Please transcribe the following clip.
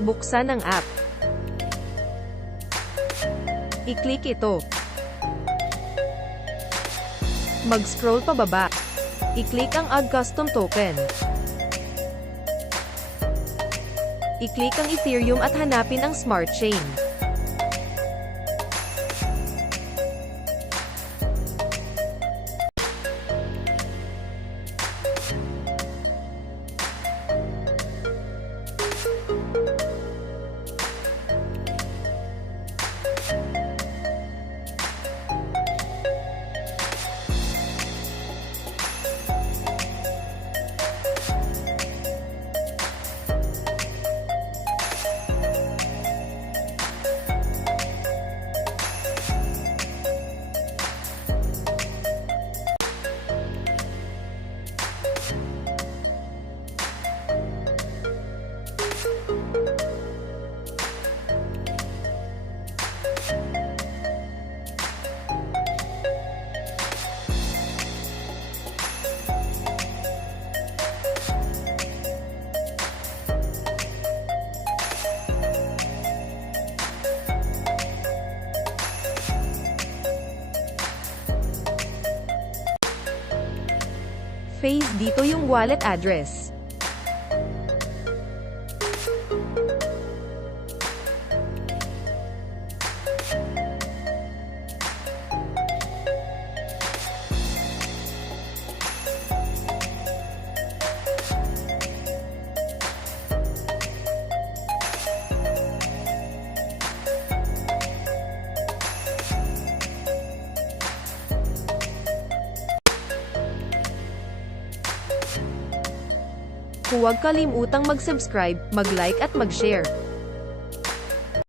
Buksan ang app. I-click ito. Mag-scroll pababa. I-click ang Add Custom Token. I-click ang Ethereum at hanapin ang Smart Chain. Paste dito yung wallet address. Huwag kalimutang mag-subscribe, mag-like at mag-share.